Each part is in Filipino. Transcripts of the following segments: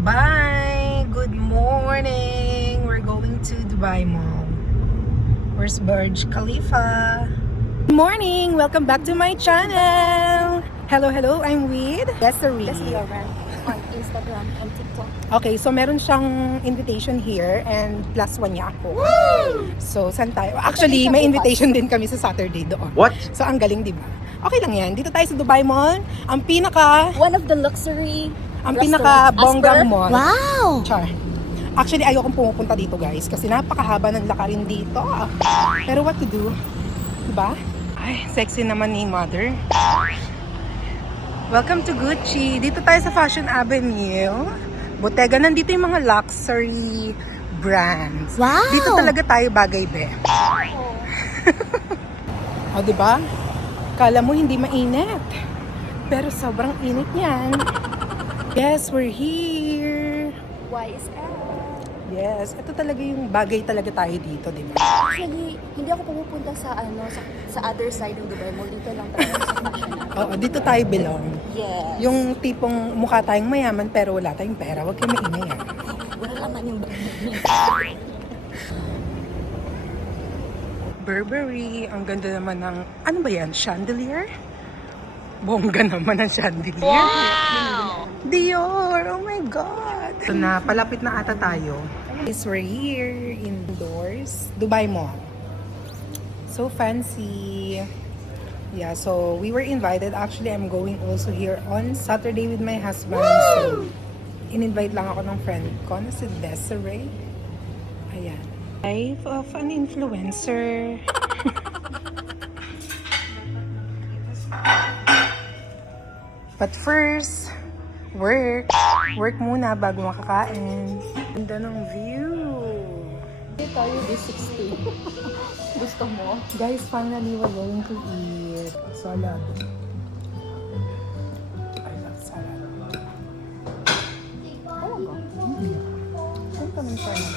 Dubai! Good morning! We're going to Dubai Mall. Where's Burj Khalifa? Good morning! Welcome back to my channel! Hello, I'm with Desiree. Leslie Oran on Instagram and TikTok. Okay, so meron siyang invitation here and plus one niya ako. Woo! So, saan tayo? Actually, may invitation din kami sa Saturday doon. What? So, ang galing, di ba? Okay lang yan. Dito tayo sa Dubai Mall. Ang pinaka... One of the luxury Ang restaurant. pinaka-bonggang Asper? mall. Wow! Char. Actually, ayokong pumupunta dito, guys. Kasi napakahaba ng lakarin dito. Pero what to do? Diba? Ay, sexy naman ni mother. Welcome to Gucci. Dito tayo sa Fashion Avenue. Bottega. Nandito yung mga luxury brands. Wow! Dito talaga tayo bagay, be. O, diba? Kala mo hindi mainit. Pero sobrang init yan. Yes, we're here. YSL. Yes, ito talaga yung bagay talaga tayo dito, di ba? Actually, hindi ako pumupunta sa sa other side ng Dubai Mall. Dito lang tayo sa Fashion. Oo, dito tayo belong. Yes. Yung tipong mukha tayong mayaman pero wala tayong pera. Huwag kayo maingay yan. Wala naman yung Burberry, ang ganda naman ng, ano ba yan, chandelier? Bongga naman ang chandelier. Wow! Dior, oh my God! So na, palapit na ata tayo. Is we're here indoors, Dubai Mall. So fancy. Yeah, so we were invited. Actually, I'm going also here on Saturday with my husband. So, in-invite lang ako ng friend ko na si Desiree. Ayan. Life of an influencer. But first, work. Work muna bago makakain. Ganda ng view. Hindi tayo B60. Gusto mo? Guys, finally we're going to eat salad. I love salad. Talaga? Saan kami salad?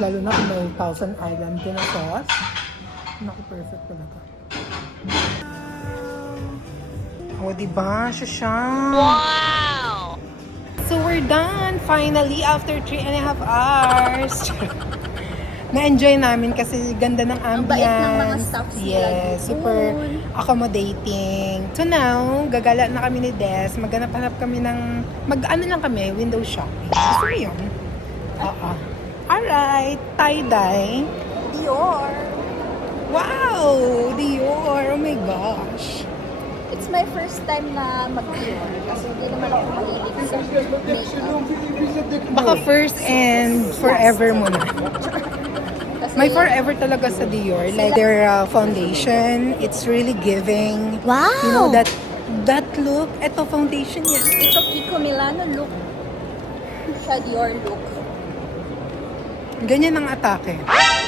Lalo na kung may Thousand Island din na sauce. Naku, perfect talaga. O, diba? Siya. Wow! So, we're done! Finally, after 3.5 hours. Na-enjoy namin kasi ganda ng ambience. Ang bait ng mga staffs nila Yes, dito. super accommodating. So now, gagala na kami ni Des. Maghanap-hanap kami ng... Mag-ano lang kami, window shopping. Gusto mo yun? Oo. Alright, tie-dye. Dior. Wow! Dior! Oh my gosh! It's my first time na mag-Dior. Kasi hindi naman ako mahilig sa makeup. Baka first and forever mo na. Kasi, May forever talaga sa Dior. Like their foundation, it's really giving. Wow! You know, that look, eto foundation yan. Ito Kiko Milano look. Siya Dior look. Ganyan ang atake.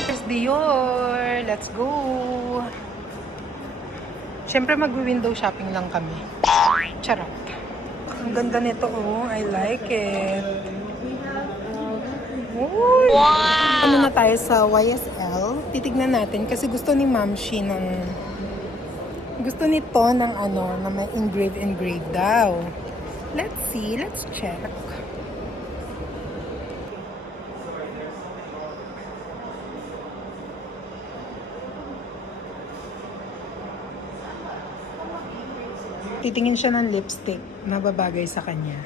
Here's Dior. Let's go. Siyempre mag-window shopping lang kami. Charot. Ang ganda nito, oh. I like it. Uy. Wow! Ano na tayo sa YSL? Titignan natin kasi gusto ni Mamshi ng... Gusto nito ng ano, na may engrave daw. Let's see. Let's check. Titingin siya ng lipstick na babagay sa kanya.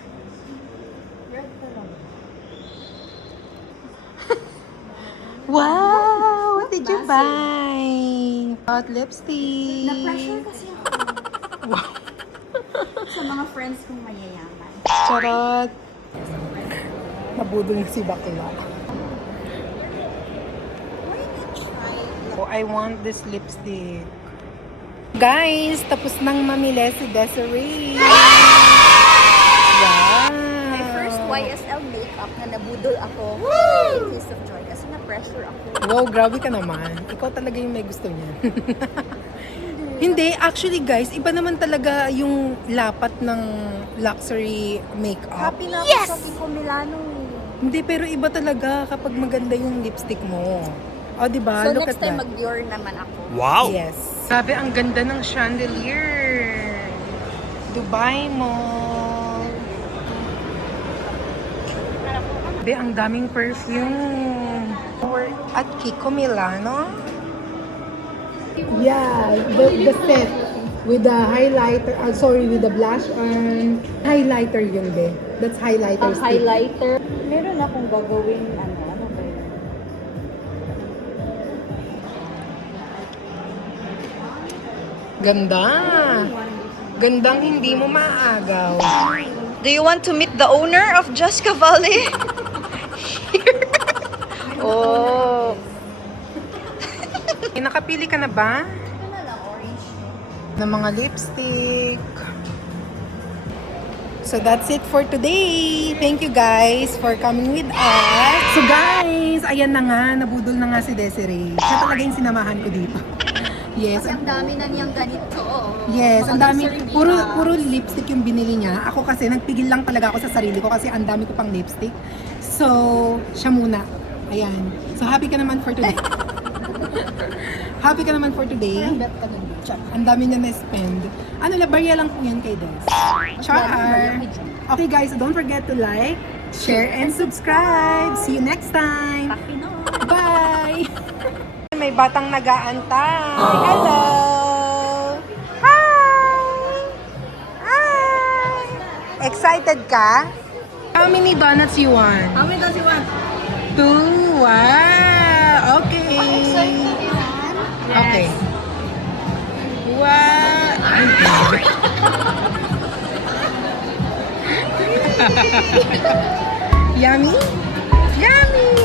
Wow! What did you buy? Hot lipstick. Na-pressure kasi ako Wow. sa mga friends kong mayayaman. Charot. Nabudol na si Bakla. Oh, I want this lipstick. Guys, tapos nang mamili si Desiree. Wow! My first YSL makeup na nabudol ako. Taste of joy. Kasi na-pressure ako. Wow, grabe ka naman. Ikaw talaga yung may gusto niya. Hindi, actually guys, iba naman talaga yung lapat ng luxury makeup. Happy na ako sa Kiko Milano. Hindi, pero iba talaga kapag maganda yung lipstick mo. O, diba? So Look next at time that. mag-Dior naman ako. Wow! Yes. Sabi, ang ganda ng chandelier. Dubai Mall. Grabe, ang daming perfume. We're at Kiko Milano. Yeah, the set with the highlighter, with the blush on. Highlighter yun, be. That's highlighter Ang stick. highlighter. Meron akong gagawin, ano ba yun? Ganda. Gandang hindi mo maagaw. Do you want to meet the owner of Just Cavalli? Oh. Nakapili ka na ba? Ng mga lipstick. So that's it for today. Thank you guys for coming with us. So guys, ayan na nga, nabudol na nga si Desiree. Siya talaga yung sinamahan ko dito. Yes. Ang dami na niyang ganito. Yes, ang dami. Puro lipstick yung binili niya. Ako kasi, nagpigil lang talaga ako sa sarili ko kasi ang dami ko pang lipstick. So, siya muna. Ayan. So, happy ka naman for today. Happy ka naman for today. Ang dami niya na-spend. Ano, barya lang po yan kay Des. Char! Okay guys, so don't forget to like, share, and subscribe. See you next time. Bye! May batang nag-aantay. Hello! Hi! Hi! Excited ka? How many donuts you want? How many does he want? 2. Wow! Okay. Okay. Wow! Yummy? Yummy!